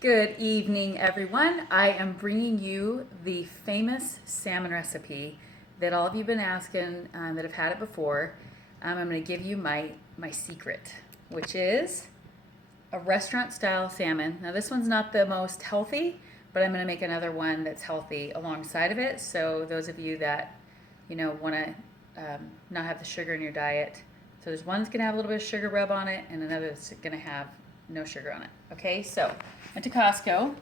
Good evening, everyone. I am bringing you the famous salmon recipe that all of you have been asking that have had it before. I'm going to give you my secret, which is a restaurant-style salmon. Now, this one's not the most healthy, but I'm going to make another one that's healthy alongside of it. So those of you that want to not have the sugar in your diet, so there's one's going to have a little bit of sugar rub on it, and another that's going to have no sugar on it. Okay, so went to Costco.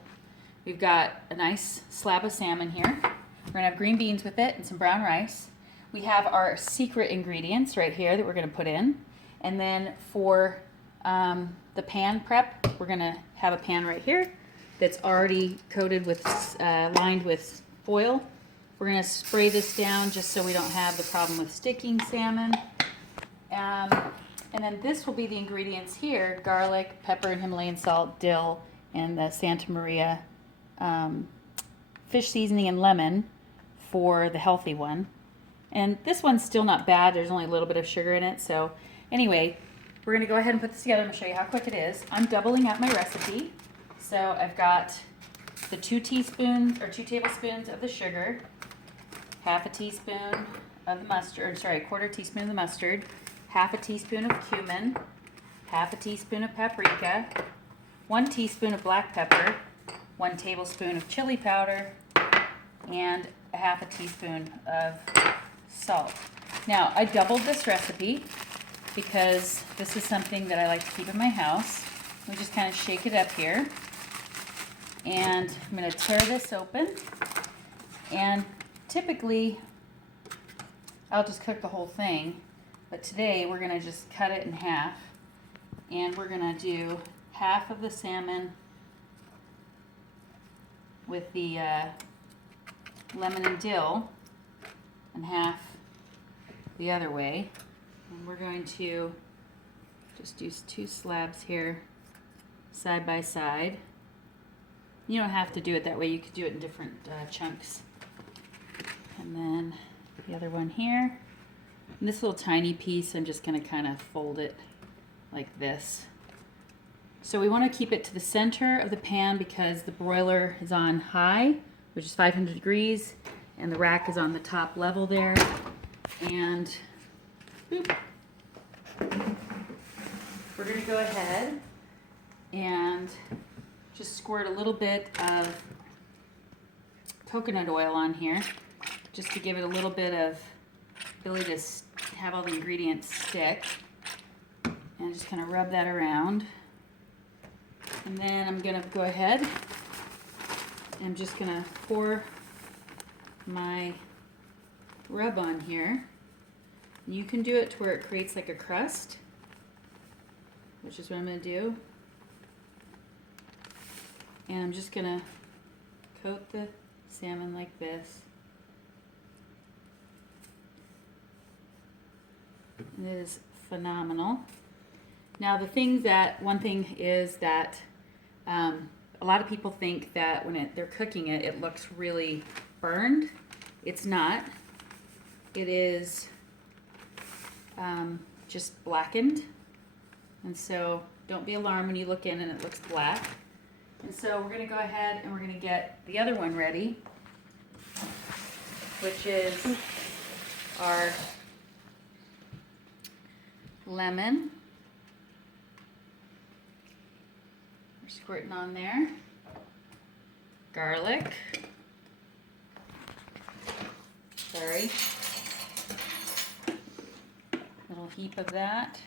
We've got a nice slab of salmon here. We're gonna have green beans with it and some brown rice. We have our secret ingredients right here that we're gonna put in. And then for the pan prep, we're gonna have a pan right here that's already coated with, lined with foil. We're gonna spray this down just so we don't have the problem with sticking salmon. And then this will be the ingredients here: garlic, pepper and Himalayan salt, dill, and the Santa Maria fish seasoning and lemon for the healthy one. And this one's still not bad. There's only a little bit of sugar in it. So anyway, we're going to go ahead and put this together. I'm going to show you how quick it is. I'm doubling up my recipe. So I've got the 2 tablespoons of the sugar, half a teaspoon of the mustard, or sorry, a quarter teaspoon of the mustard, half a teaspoon of cumin, half a teaspoon of paprika, 1 teaspoon of black pepper, 1 tablespoon of chili powder, and a half a teaspoon of salt. Now, I doubled this recipe because this is something that I like to keep in my house. We just kind of shake it up here. And I'm going to tear this open. And typically, I'll just cook the whole thing. But today we're going to just cut it in half, and we're going to do half of the salmon with the lemon and dill and half the other way. And we're going to just do 2 slabs here side by side. You don't have to do it that way. You could do it in different chunks. And then the other one here. And this little tiny piece, I'm just going to kind of fold it like this. So we want to keep it to the center of the pan because the broiler is on high, which is 500 degrees, and the rack is on the top level there. And boop. We're going to go ahead and just squirt a little bit of coconut oil on here just to give it a little bit of ability to have all the ingredients stick, and just kind of rub that around. And then I'm going to go ahead and I'm just going to pour my rub on here. You can do it to where it creates like a crust, which is what I'm going to do. And I'm just going to coat the salmon like this. It is phenomenal. Now one thing is that a lot of people think that when they're cooking it, it looks really burned. It's not. It is just blackened. And so don't be alarmed when you look in and it looks black. And so we're going to go ahead and we're going to get the other one ready, which is our lemon. We're squirting on there. Garlic. Sorry. Little heap of that.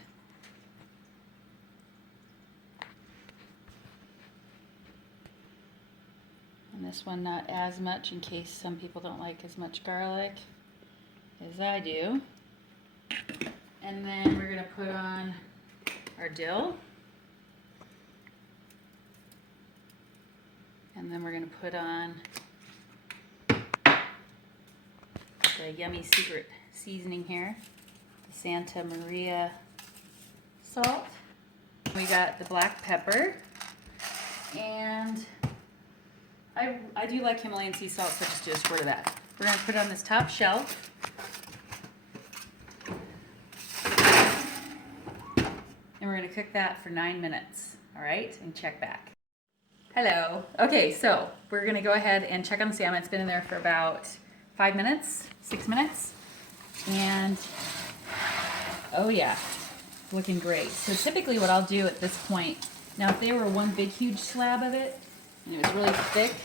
And this one not as much, in case some people don't like as much garlic as I do. And then we're going to put on our dill. And then we're going to put on the yummy secret seasoning here, the Santa Maria salt. We got the black pepper. And I do like Himalayan sea salt, so just do a squirt of that. We're going to put it on this top shelf. And we're going to cook that for 9 minutes. All right, and check back. Hello. Okay, so we're gonna go ahead and check on the salmon. It's been in there for about 5 minutes, 6 minutes. And oh yeah, looking great. So typically what I'll do at this point, now if they were one big huge slab of it, and it was really thick,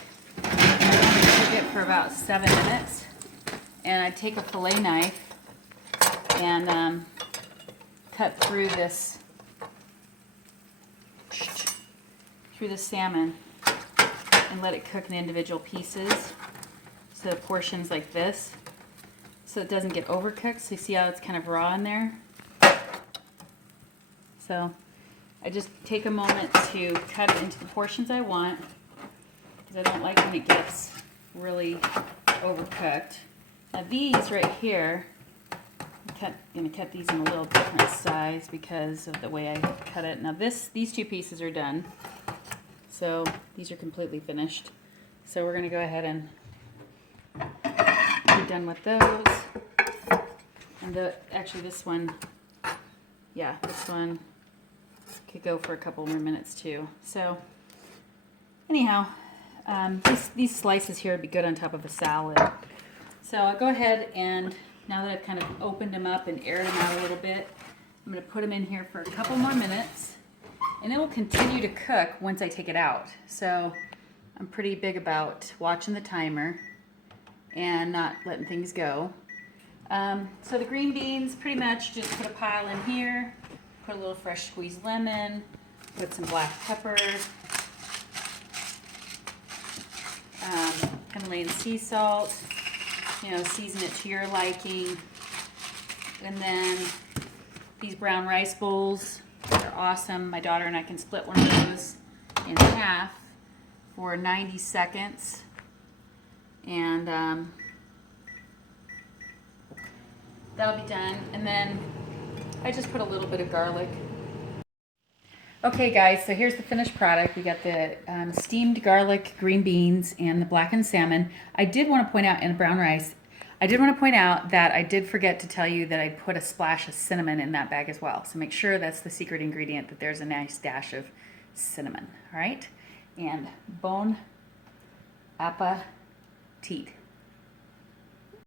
I'd cook it for about 7 minutes. And I'd take a fillet knife and cut through this salmon and let it cook in individual pieces. So portions like this, so it doesn't get overcooked. So you see how it's kind of raw in there? So I just take a moment to cut it into the portions I want, because I don't like when it gets really overcooked. Now these right here, I'm going to cut these in a little different size because of the way I cut it. Now these two pieces are done. So these are completely finished. So we're going to go ahead and be done with those. And actually this one, yeah, this one could go for a couple more minutes too. So anyhow, these slices here would be good on top of a salad. So I'll go ahead and now that I've kind of opened them up and aired them out a little bit, I'm going to put them in here for a couple more minutes. And it will continue to cook once I take it out. So I'm pretty big about watching the timer and not letting things go. So the green beans, pretty much just put a pile in here, put a little fresh squeezed lemon, put some black pepper, Himalayan sea salt, season it to your liking. And then these brown rice bowls, they're awesome. My daughter and I can split one of those in half for 90 seconds. And that'll be done. And then I just put a little bit of garlic. Okay guys, so here's the finished product. We got the steamed garlic green beans and the blackened salmon. I did want to point out, in brown rice, I did want to point out that I did forget to tell you that I put a splash of cinnamon in that bag as well. So make sure that's the secret ingredient, that there's a nice dash of cinnamon, all right? And bon appetit.